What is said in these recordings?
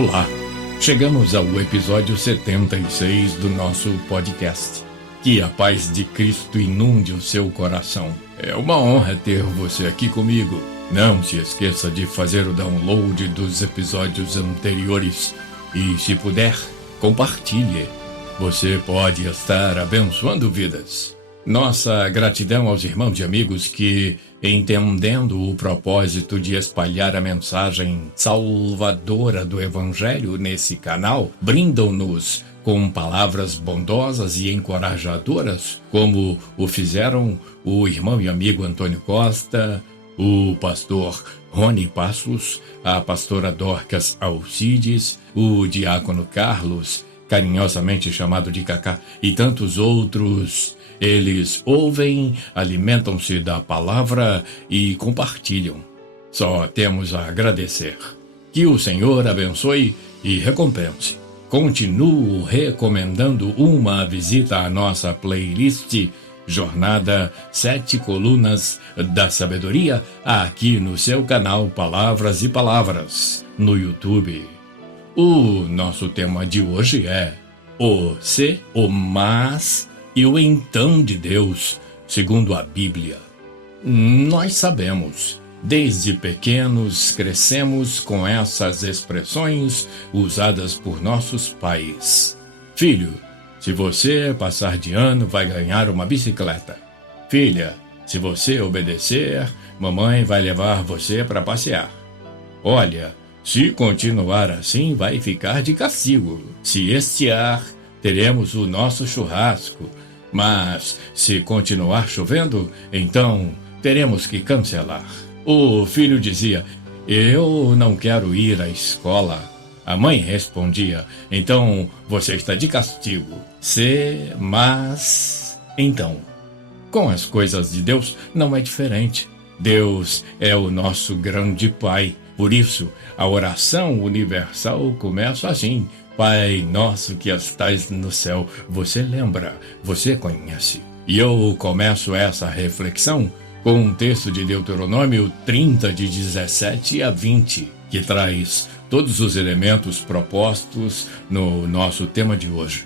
Olá, chegamos ao episódio 76 do nosso podcast. Que a paz de Cristo inunde o seu coração. É uma honra ter você aqui comigo. Não se esqueça de fazer o download dos episódios anteriores e, se puder, compartilhe. Você pode estar abençoando vidas. Nossa gratidão aos irmãos e amigos que, entendendo o propósito de espalhar a mensagem salvadora do Evangelho nesse canal, brindam-nos com palavras bondosas e encorajadoras, como o fizeram o irmão e amigo Antônio Costa, o pastor Rony Passos, a pastora Dorcas Alcides, o diácono Carlos, carinhosamente chamado de Cacá, e tantos outros. Eles ouvem, alimentam-se da palavra e compartilham. Só temos a agradecer. Que o Senhor abençoe e recompense. Continuo recomendando uma visita à nossa playlist Jornada 7 Colunas da Sabedoria, aqui no seu canal Palavras e Palavras, no YouTube. O nosso tema de hoje é o se, o mas e o então de Deus, segundo a Bíblia. Nós sabemos, desde pequenos crescemos com essas expressões usadas por nossos pais. Filho, se você passar de ano, vai ganhar uma bicicleta. Filha, se você obedecer, mamãe vai levar você para passear. Olha, se continuar assim, vai ficar de castigo. Se estiar, teremos o nosso churrasco. Mas, se continuar chovendo, então teremos que cancelar. O filho dizia, eu não quero ir à escola. A mãe respondia, então você está de castigo. Mas, então. Com as coisas de Deus não é diferente. Deus é o nosso grande Pai. Por isso, a oração universal começa assim. Pai nosso que estás no céu, você lembra, você conhece. E eu começo essa reflexão com um texto de Deuteronômio 30, de 17 a 20, que traz todos os elementos propostos no nosso tema de hoje.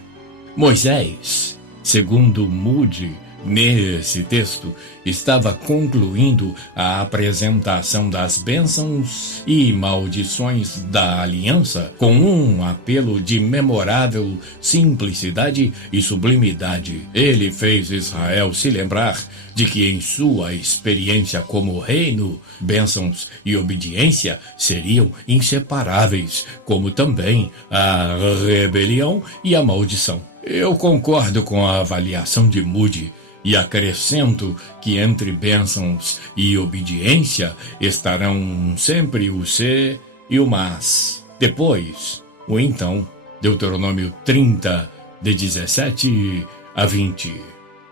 Moisés, segundo Moody, nesse texto, estava concluindo a apresentação das bênçãos e maldições da aliança com um apelo de memorável simplicidade e sublimidade. Ele fez Israel se lembrar de que em sua experiência como reino, bênçãos e obediência seriam inseparáveis, como também a rebelião e a maldição. Eu concordo com a avaliação de Moody, e acrescento que entre bênçãos e obediência estarão sempre o se e o mas. Depois, o então, Deuteronômio 30, de 17 a 20.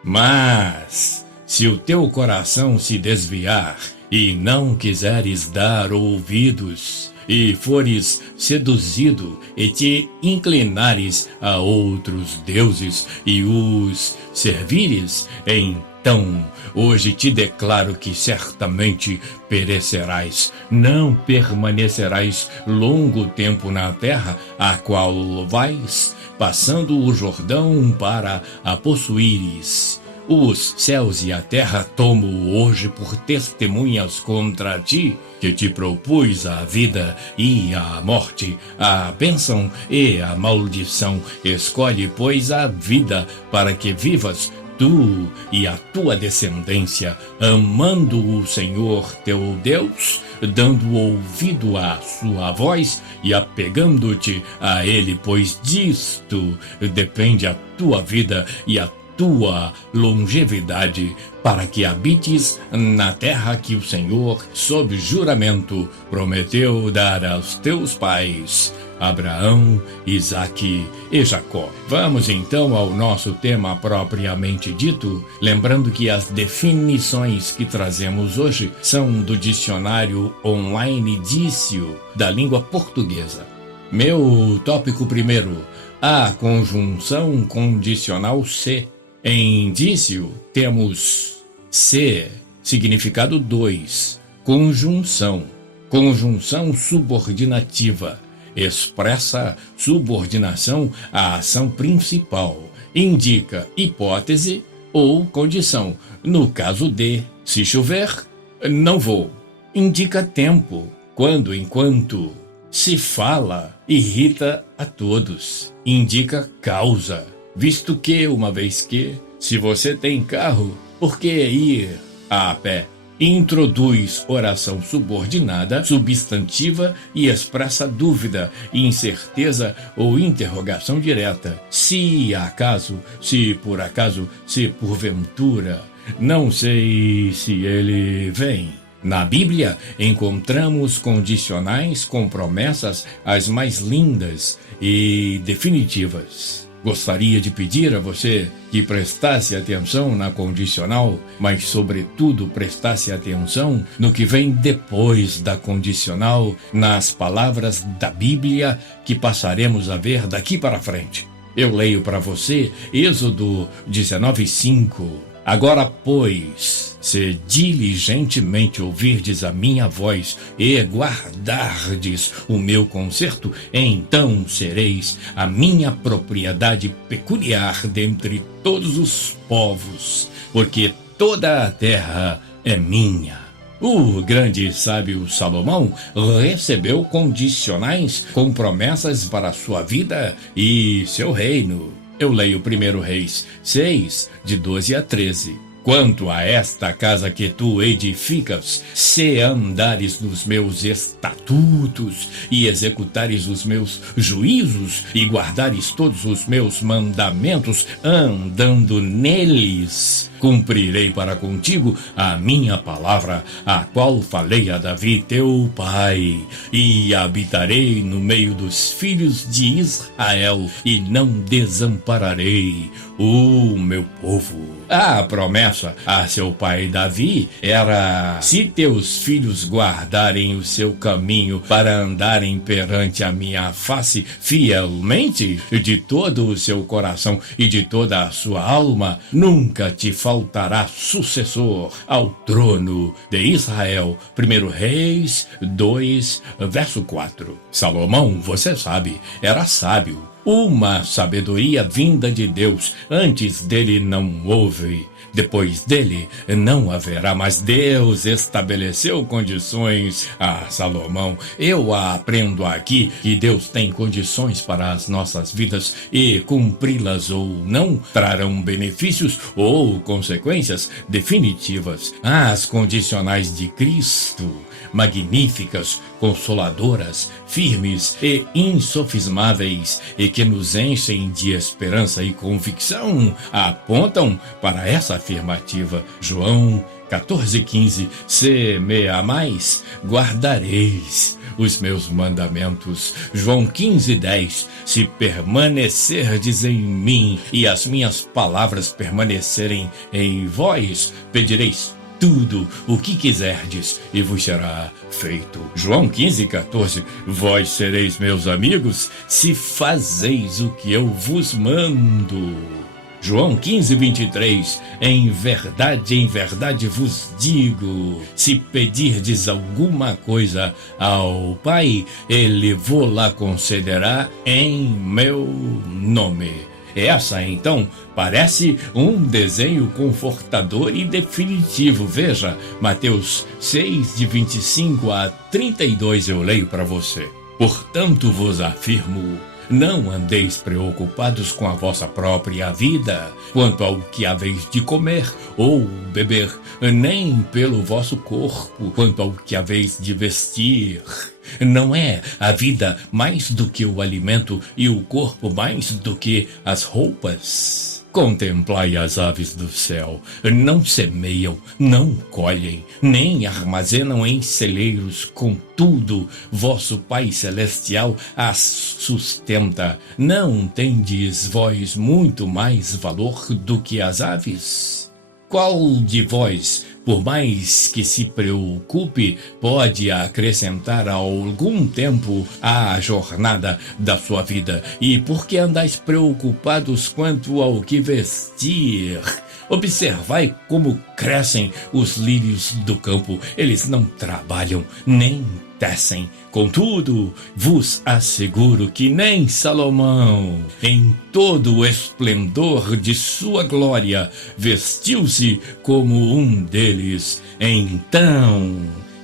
Mas, se o teu coração se desviar e não quiseres dar ouvidos, e fores seduzido e te inclinares a outros deuses e os servires, então hoje te declaro que certamente perecerás, não permanecerás longo tempo na terra a qual vais, passando o Jordão para a possuíres. Os céus e a terra tomo hoje por testemunhas contra ti, que te propus a vida e a morte, a bênção e a maldição. Escolhe, pois, a vida para que vivas tu e a tua descendência, amando o Senhor teu Deus, dando ouvido à sua voz e apegando-te a Ele, pois disto depende a tua vida e a tua longevidade, para que habites na terra que o Senhor, sob juramento, prometeu dar aos teus pais, Abraão, Isaque e Jacó. Vamos então ao nosso tema propriamente dito, lembrando que as definições que trazemos hoje são do dicionário online Dício da língua portuguesa. Meu tópico primeiro, a conjunção condicional se. Em Dício temos se, significado 2, conjunção, conjunção subordinativa, expressa subordinação à ação principal, indica hipótese ou condição. No caso de se chover, não vou. Indica tempo, quando, enquanto. Se fala, irrita a todos. Indica causa, visto que, uma vez que, se você tem carro, por que ir a pé? Introduz oração subordinada, substantiva e expressa dúvida, incerteza ou interrogação direta. Se acaso, se por acaso, se porventura, não sei se ele vem. Na Bíblia, encontramos condicionais com promessas as mais lindas e definitivas. Gostaria de pedir a você que prestasse atenção na condicional, mas sobretudo prestasse atenção no que vem depois da condicional, nas palavras da Bíblia que passaremos a ver daqui para frente. Eu leio para você Êxodo 19:5. Agora, pois, se diligentemente ouvirdes a minha voz e guardardes o meu conserto, então sereis a minha propriedade peculiar dentre todos os povos, porque toda a terra é minha. O grande sábio Salomão recebeu condicionais com promessas para sua vida e seu reino. Eu leio 1 Reis 6, de 12 a 13. Quanto a esta casa que tu edificas, se andares nos meus estatutos e executares os meus juízos e guardares todos os meus mandamentos, andando neles, cumprirei para contigo a minha palavra, a qual falei a Davi teu pai, e habitarei no meio dos filhos de Israel, e não desampararei o meu povo. A promessa a seu pai Davi era: se teus filhos guardarem o seu caminho para andarem perante a minha face fielmente, de todo o seu coração e de toda a sua alma, nunca te faltará sucessor ao trono de Israel. 1 Reis 2, verso 4. Salomão, você sabe, era sábio. Uma sabedoria vinda de Deus. Antes dele não houve, depois dele não haverá, mas Deus estabeleceu condições a Salomão. Eu aprendo aqui que Deus tem condições para as nossas vidas e cumpri-las ou não trarão benefícios ou consequências definitivas. As condicionais de Cristo, magníficas, consoladoras, firmes e insofismáveis, e que nos enchem de esperança e convicção, apontam para essa afirmativa. João 14:15. Se me amais, guardareis os meus mandamentos. João 15:10. Se permanecerdes em mim e as minhas palavras permanecerem em vós, pedireis tudo o que quiserdes e vos será feito. João 15:14. Vós sereis meus amigos se fazeis o que eu vos mando. João 15:23. Em verdade vos digo, se pedirdes alguma coisa ao Pai, Ele vô-la concederá em meu nome. Essa, então, parece um desenho confortador e definitivo. Veja, Mateus 6, de 25 a 32, eu leio para você. Portanto vos afirmo, não andeis preocupados com a vossa própria vida, quanto ao que haveis de comer ou beber, nem pelo vosso corpo, quanto ao que haveis de vestir. Não é a vida mais do que o alimento e o corpo mais do que as roupas? Contemplai as aves do céu, não semeiam, não colhem, nem armazenam em celeiros, contudo, vosso Pai Celestial as sustenta. Não tendes vós muito mais valor do que as aves? Qual de vós, por mais que se preocupe, pode acrescentar algum tempo à jornada da sua vida. E por que andais preocupados quanto ao que vestir? Observai como crescem os lírios do campo. Eles não trabalham, nem tecem. Contudo, vos asseguro que nem Salomão, em todo o esplendor de sua glória, vestiu-se como um deles. Então,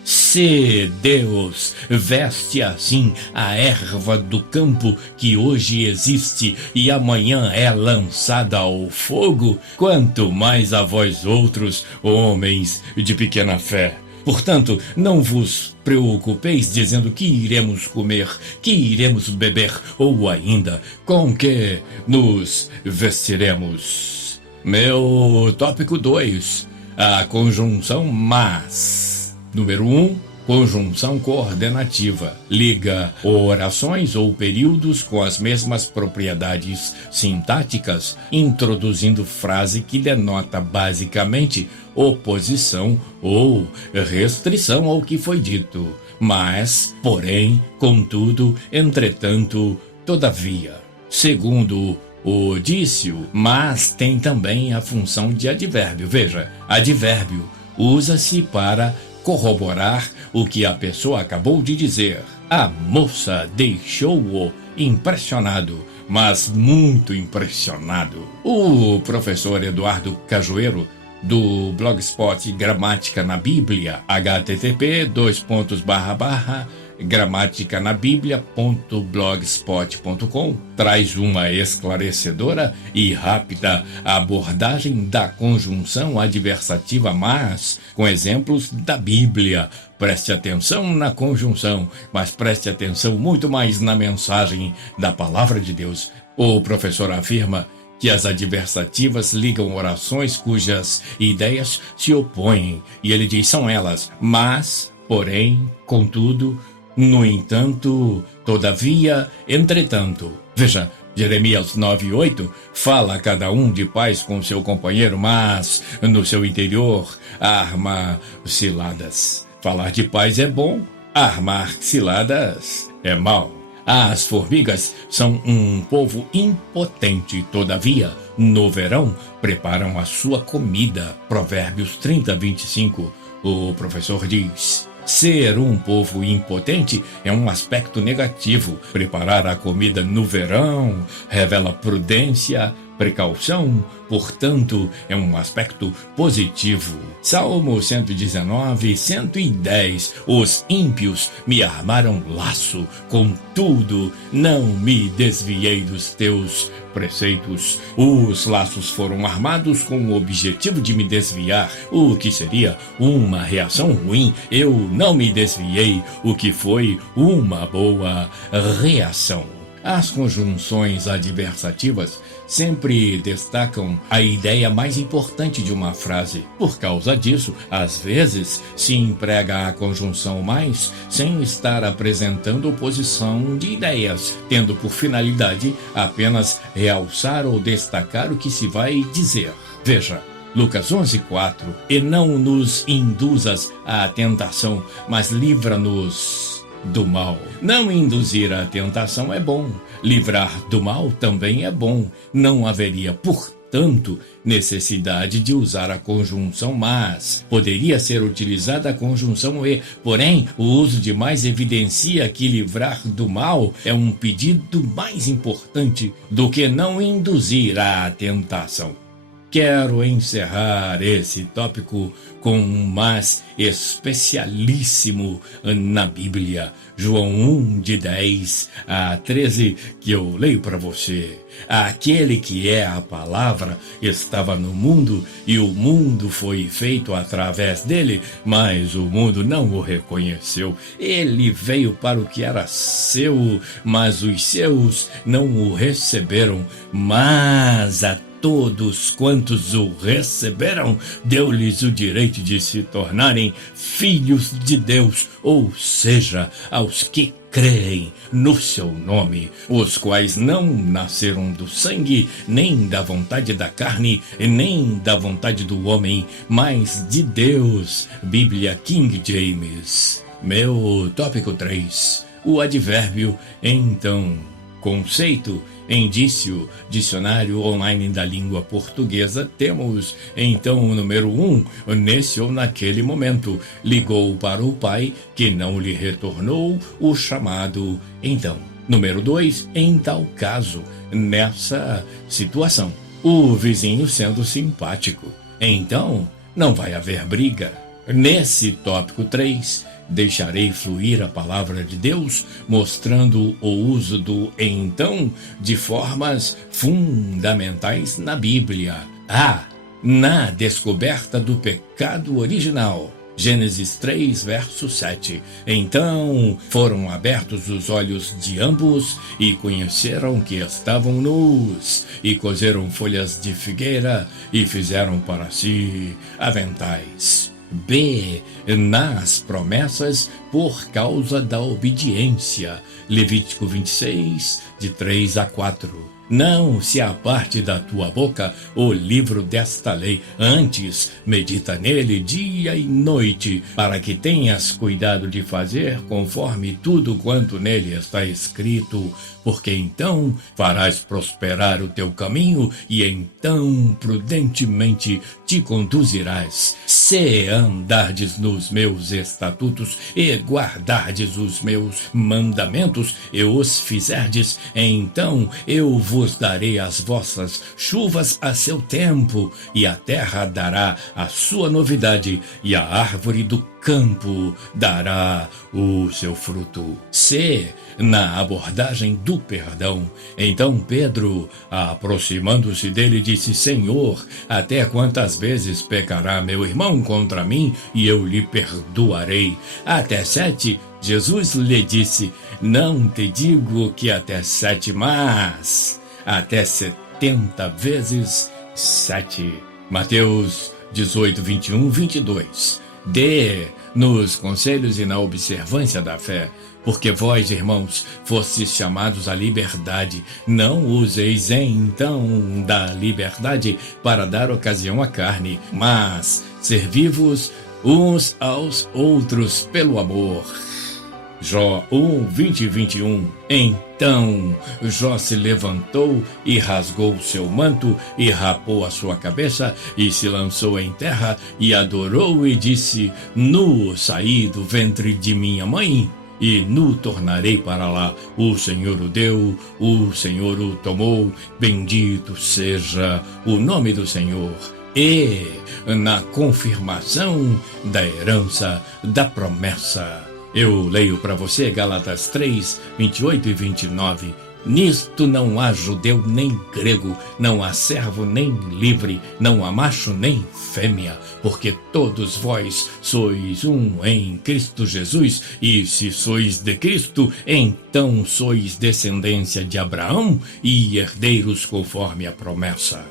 se Deus veste assim a erva do campo que hoje existe e amanhã é lançada ao fogo, quanto mais a vós outros, homens de pequena fé. Portanto, não vos preocupeis dizendo que iremos comer, que iremos beber, ou ainda com que nos vestiremos. Meu tópico 2, a conjunção mas. Número 1, conjunção coordenativa. Liga orações ou períodos com as mesmas propriedades sintáticas, introduzindo frase que denota basicamente oposição ou restrição ao que foi dito. Mas, porém, contudo, entretanto, todavia. Segundo o dício, mas tem também a função de advérbio. Veja, advérbio usa-se para corroborar o que a pessoa acabou de dizer. A moça deixou-o impressionado, mas muito impressionado. O professor Eduardo Cajueiro, do Blogspot Gramática na Bíblia, http://gramaticanabiblica.blogspot.com, traz uma esclarecedora e rápida abordagem da conjunção adversativa mas, com exemplos da Bíblia. Preste atenção na conjunção, mas preste atenção muito mais na mensagem da Palavra de Deus. O professor afirma que as adversativas ligam orações cujas ideias se opõem, e ele diz são elas, mas, porém, contudo, no entanto, todavia, entretanto. Veja, Jeremias 9:8 fala a cada um de paz com seu companheiro, mas no seu interior arma ciladas. Falar de paz é bom, armar ciladas é mal. As formigas são um povo impotente, todavia, no verão, preparam a sua comida. Provérbios 30:25. O professor diz: ser um povo impotente é um aspecto negativo. Preparar a comida no verão revela prudência, precaução, portanto, é um aspecto positivo. Salmo 119, 110. Os ímpios me armaram laço, contudo, não me desviei dos teus preceitos. Os laços foram armados com o objetivo de me desviar, o que seria uma reação ruim. Eu não me desviei, o que foi uma boa reação. As conjunções adversativas sempre destacam a ideia mais importante de uma frase. Por causa disso, às vezes, se emprega a conjunção mais sem estar apresentando oposição de ideias, tendo por finalidade apenas realçar ou destacar o que se vai dizer. Veja, Lucas 11:4, e não nos induzas à tentação, mas livra-nos do mal. Não induzir a tentação é bom, livrar do mal também é bom. Não haveria, portanto, necessidade de usar a conjunção mas. Poderia ser utilizada a conjunção e, porém, o uso de mais evidencia que livrar do mal é um pedido mais importante do que não induzir à tentação. Quero encerrar esse tópico com um mas especialíssimo na Bíblia, João 1, de 10 a 13, que eu leio para você. Aquele que é a palavra estava no mundo e o mundo foi feito através dele, mas o mundo não o reconheceu. Ele veio para o que era seu, mas os seus não o receberam. Mas a todos quantos o receberam, deu-lhes o direito de se tornarem filhos de Deus, ou seja, aos que creem no seu nome, os quais não nasceram do sangue, nem da vontade da carne, nem da vontade do homem, mas de Deus. Bíblia King James. Meu tópico 3. O advérbio então. Conceito, indício, dicionário online da língua portuguesa. Temos então o número 1, nesse ou naquele momento. Ligou para o pai, que não lhe retornou o chamado então. Número 2, em tal caso, nessa situação. O vizinho sendo simpático. Então, não vai haver briga. Nesse tópico 3, deixarei fluir a palavra de Deus, mostrando o uso do então de formas fundamentais na Bíblia. Na descoberta do pecado original. Gênesis 3, verso 7. Então foram abertos os olhos de ambos e conheceram que estavam nus, e coseram folhas de figueira e fizeram para si aventais. B. Nas promessas por causa da obediência. Levítico 26, de 3 a 4. Não se aparte da tua boca o livro desta lei, antes medita nele dia e noite, para que tenhas cuidado de fazer conforme tudo quanto nele está escrito, porque então farás prosperar o teu caminho e então prudentemente te conduzirás. Se andardes nos meus estatutos e guardardes os meus mandamentos e os fizerdes, então eu vos darei as vossas chuvas a seu tempo, e a terra dará a sua novidade, e a árvore do campo dará o seu fruto. Se na abordagem do perdão, então Pedro, aproximando-se dele, disse: Senhor, até quantas vezes pecará meu irmão contra mim e eu lhe perdoarei? Até 7. Jesus lhe disse: não te digo que até 7, mas até 70 vezes 7. Mateus 18, 21, 22. D. Nos conselhos e na observância da fé. Porque vós, irmãos, fostes chamados à liberdade. Não useis então da liberdade para dar ocasião à carne, mas servi-vos uns aos outros pelo amor. Jó 1, 20 e 21. Então Jó se levantou e rasgou o seu manto e rapou a sua cabeça e se lançou em terra e adorou e disse: nu saí do ventre de minha mãe e nu tornarei para lá. O Senhor o deu, o Senhor o tomou, bendito seja o nome do Senhor. E na confirmação da herança da promessa. Eu leio para você Gálatas 3, 28 e 29. Nisto não há judeu nem grego, não há servo nem livre, não há macho nem fêmea, porque todos vós sois um em Cristo Jesus, e se sois de Cristo, então sois descendência de Abraão e herdeiros conforme a promessa.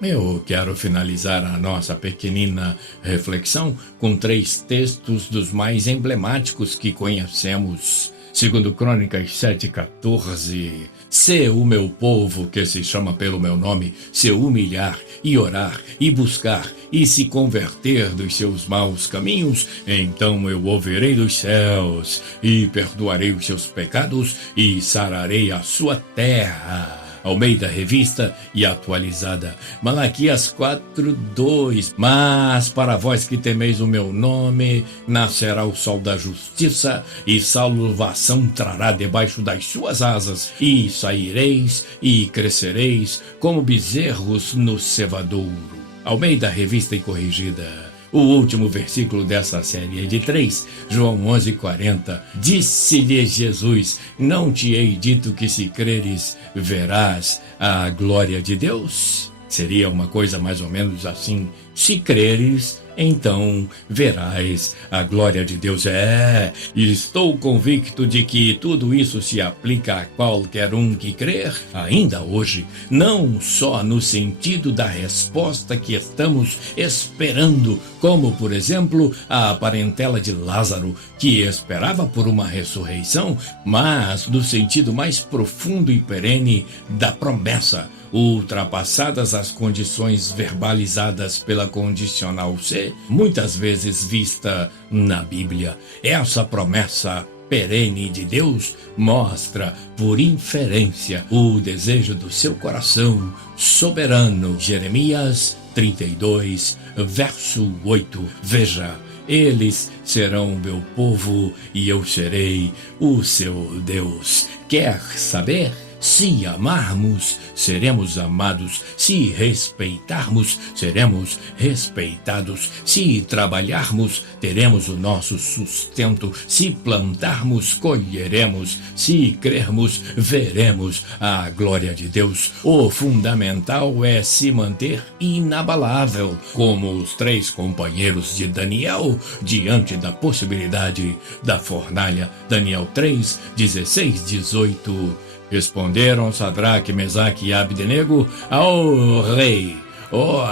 Eu quero finalizar a nossa pequenina reflexão com 3 textos dos mais emblemáticos que conhecemos. Segundo Crônicas 7,14. Se o meu povo, que se chama pelo meu nome, se humilhar e orar e buscar e se converter dos seus maus caminhos, então eu ouvirei dos céus e perdoarei os seus pecados e sararei a sua terra. Almeida Revista e Atualizada. Malaquias 4:2. Mas para vós que temeis o meu nome, nascerá o sol da justiça, e salvação trará debaixo das suas asas, e saireis e crescereis como bezerros no cevadouro. Almeida Revista e Corrigida. O último versículo dessa série é de 3, João 11:40. Disse-lhe Jesus: não te hei dito que se creres, verás a glória de Deus? Seria uma coisa mais ou menos assim: se creres, então verás a glória de Deus. Estou convicto de que tudo isso se aplica a qualquer um que crer, ainda hoje, não só no sentido da resposta que estamos esperando, como, por exemplo, a parentela de Lázaro, que esperava por uma ressurreição, mas no sentido mais profundo e perene da promessa, ultrapassadas as condições verbalizadas pela condicional C, muitas vezes vista na Bíblia. Essa promessa perene de Deus mostra, por inferência, o desejo do seu coração soberano. Jeremias 32, verso 8. Veja: eles serão meu povo e eu serei o seu Deus. Quer saber? Se amarmos, seremos amados. Se respeitarmos, seremos respeitados. Se trabalharmos, teremos o nosso sustento. Se plantarmos, colheremos. Se crermos, veremos a glória de Deus. O fundamental é se manter inabalável, como os 3 companheiros de Daniel, diante da possibilidade da fornalha. Daniel 3, 16, 18. Responderam Sadraque, Mesaque e Abdenego ao rei,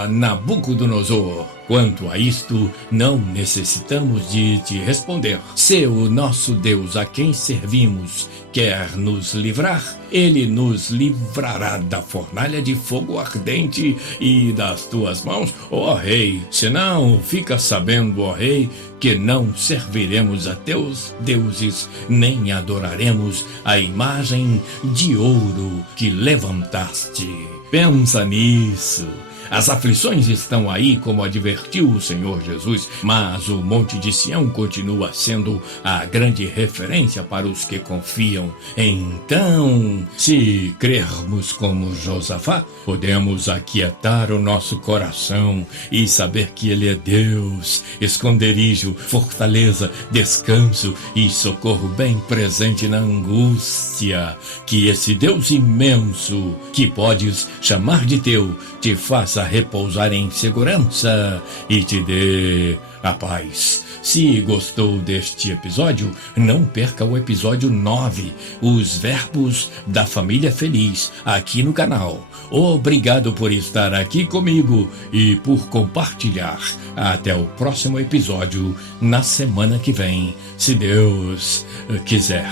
Nabucodonosor: quanto a isto, não necessitamos de te responder. Se o nosso Deus, a quem servimos, quer nos livrar, ele nos livrará da fornalha de fogo ardente e das tuas mãos, ó rei. Senão, fica sabendo, ó rei, que não serviremos a teus deuses, nem adoraremos a imagem de ouro que levantaste. Pensa nisso. As aflições estão aí, como advertiu o Senhor Jesus, mas o Monte de Sião continua sendo a grande referência para os que confiam. Então, se crermos como Josafá, podemos aquietar o nosso coração e saber que Ele é Deus, esconderijo, fortaleza, descanso e socorro bem presente na angústia. Que esse Deus imenso, que podes chamar de teu, te faça repousar em segurança e te dê a paz. Se gostou deste episódio, não perca o episódio 9, Os Verbos da Família Feliz, aqui no canal. Obrigado por estar aqui comigo e por compartilhar. Até o próximo episódio, na semana que vem, se Deus quiser.